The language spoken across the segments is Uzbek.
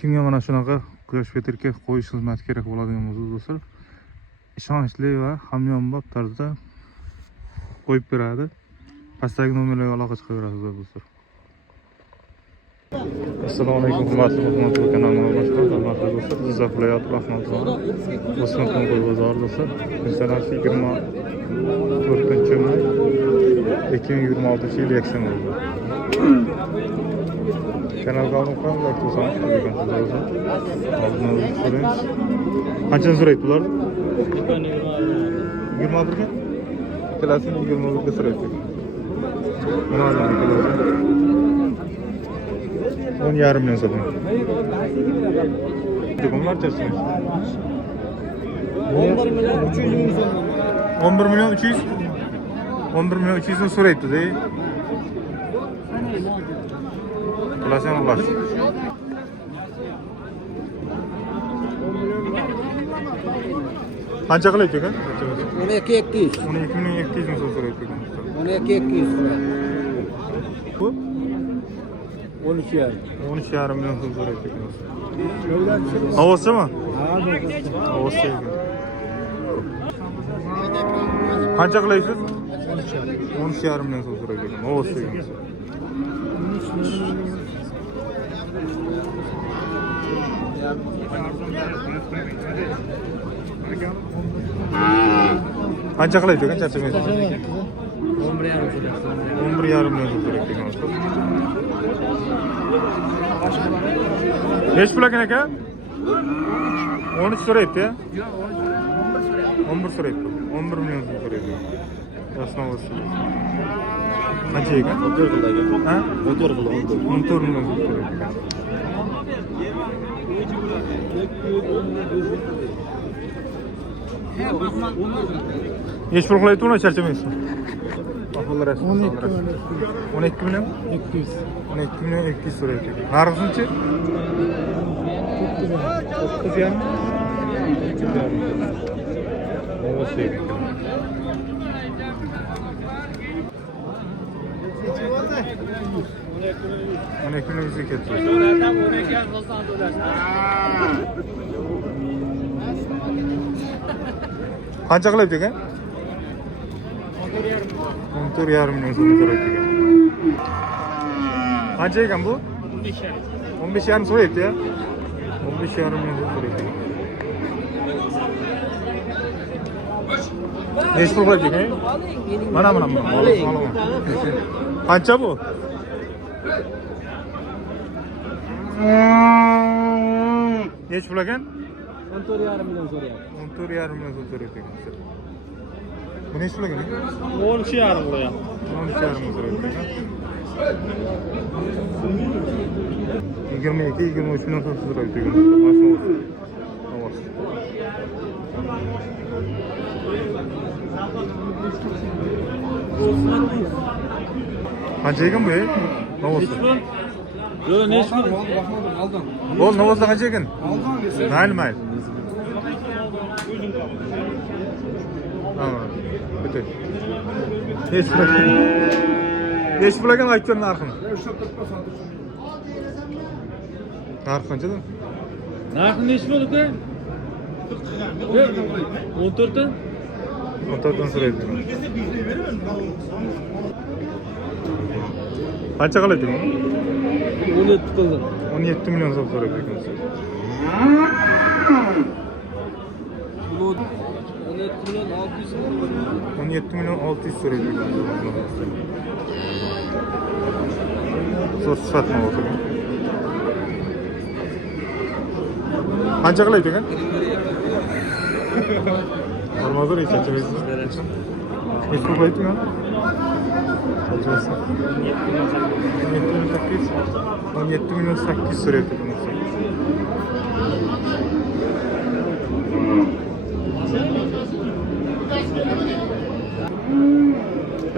Kimga mana shunaqa quyosh peterka qo'yish xizmati kerak bo'ladigan bo'lsa do'stlar, ishonchli va hamyonbop tarzda qo'yib beradi. Pastdagi nomerlarga aloqa chiqaverasiz do'stlar. Assalomu alaykum, hurmatli kanalimizga xush kelibsiz. Hurmatli do'stlar, Jizzax viloyati Baxmal tumani O'smirqo'l bozori do'stlar. Sanasi 24-may 2026-yil yakshanba. Kanalga obuna bo'lib, like bossangiz bo'ladi. Qancha so'raydi bular? 26 ga? Kelasini 21 ga so'raydi. Mana 10,5 million so'm. Bunlar çarşıymış. 11 milyon 300. 11 milyon 300'ün so'raydi değil. Klasyon Allah. Qancha qilaydi ekan? 12,200. 12,200 ming so'm so'raydi ekan. 12,200. Bu 13,5. 13,5 million so'm so'raydi ekan. Havosimi? Havoschi ekan. Qancha qilaysiz? 13,5 million so'm so'raydi ekan. Havoschi ekan. Qancha qilaydi ekan charchamaysiz? 11,5. 11,5 million so'm so'raydi ekan. Neç pul ekan aka? 13 so'raydi-ya? 11 so'raydi. 11 million so'm so'raydi. Osnovasi. Qancha ekan? 14 yil ekan. Ha? 14 yil. 14 million so'm so'raydi ekan. Neç pul qilaydi uni charchamaysiz? Ahvollar asli. 12 million 200. 12 million 200 so'raydi ekan. Narxi-chi? 9,5. Havoschi ekan. Ona ekmeği bize getiriyor. Qancha qilaydi ekan? 14,5 million so'm so'raydi ekan. Qancha ekan bu? 15,5 so'raydi ya. 15,5 million so'm so'raydi ekan. Neç pul qilaydi ekan? Mana. Qancha bu? Neç pul ekan? 14,5 million so'rayapti. 14,5 million so'm so'raydi ekan. Bu neç pul ekan? 13,5 qo'yapti. 13,5 million so'raydi ekan. 22-23 million so'm so'raydi ekan. Qancha ekan bu? Novosti. Yo'q, nechi pul? Aldım. Oğlum Novosti qancha ekan? Mayli. Tamam. Bitti. Neç pul ekan aytgan narxini? Narx qanchadan? Narxi nechi pul uka? 14 ta? 14 dan so'raydi. Qancha qilaydi bu? 17 qildi. 17 million so'm so'raydi ekan. 17 million 600 so'raydi ekan. So'z sifatini olsa. Qancha qilaydi ekan? Olmazlar hiç açamayız. Hiç bu boyutu mu? Açamayız. 17 milyon 800 so'raydi ekan.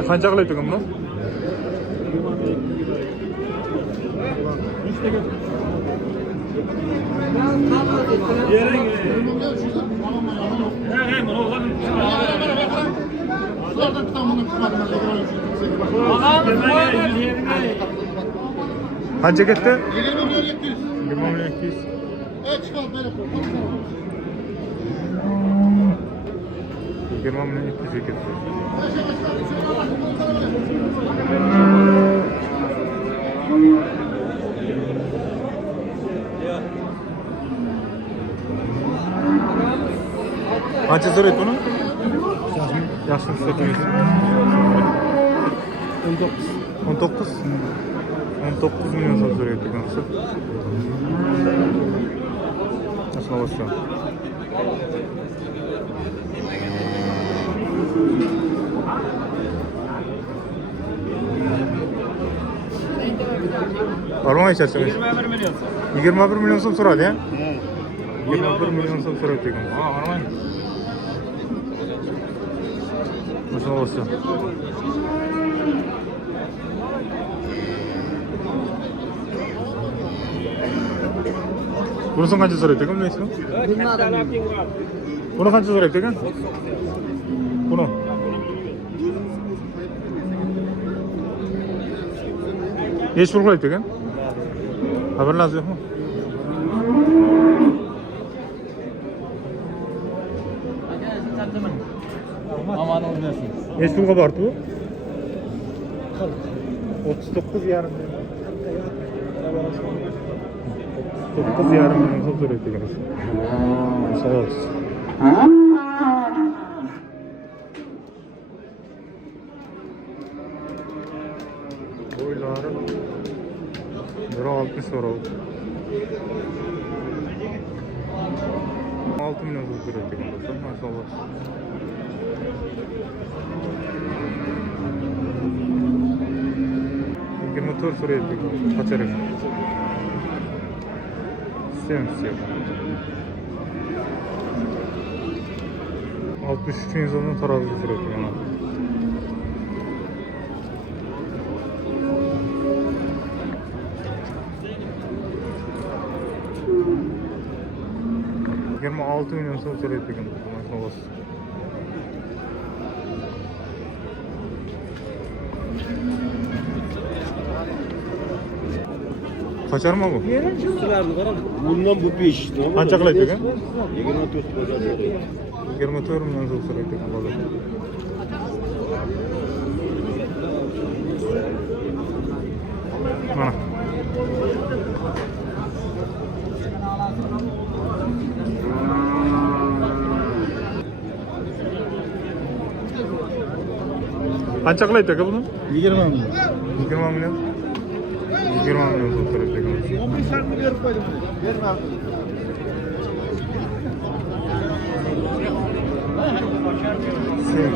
Qancha qilaydi ekan buni? Qancha ketdi? 20 milyon 700. 20 milyon 200. Çıkar böyle. 20 milyon 200 ketdi. Qancha so'raydi buni? Yaxshi so'raymiz. 19 milyon so'm so'rayapti ekansiz. Nasıl olsun? Var mı içerisinde? 21 milyon. 21 milyon so'm so'radi ya? 21 milyon so'm so'rayapti ekan. Ha, var mı? Nasıl olsun? Bunun qancha so'rayapti ekan bilasizmi? Buni qancha so'rayapti ekan? Buni. Necha pul qilyapti ekan? Xabarlaringiz yo'qmi? Aman olmasın. Necha pulga bordi bu? 39 yarim. 39 yarim milyon so'm so'rayapti ekansiz. Sağ olsun. Boylari 1.60 so'rayapti. 6 milyon so'm so'rayapti ekan. Maşallah. Motor so'rayapti. Qancha raqam? 70. 63 ming so'mdan tarozi so'rayapti mana. Yirmi 6 milyon so'm so'rayapti ekan. Maşallah. Kaçar mı bu? Sizlarni qarang. Bundan bu 5. Qancha qilyapti ekan? 24 bozor. 24 milyon so'm so'rayapti ekan bozor. Mana. Qancha qilyapti aka buni? 20 milyon. 20 milyon. 20 milyon so'm so'rayapti ekan. 15 şartını verip koydum. Verme abi. Sen,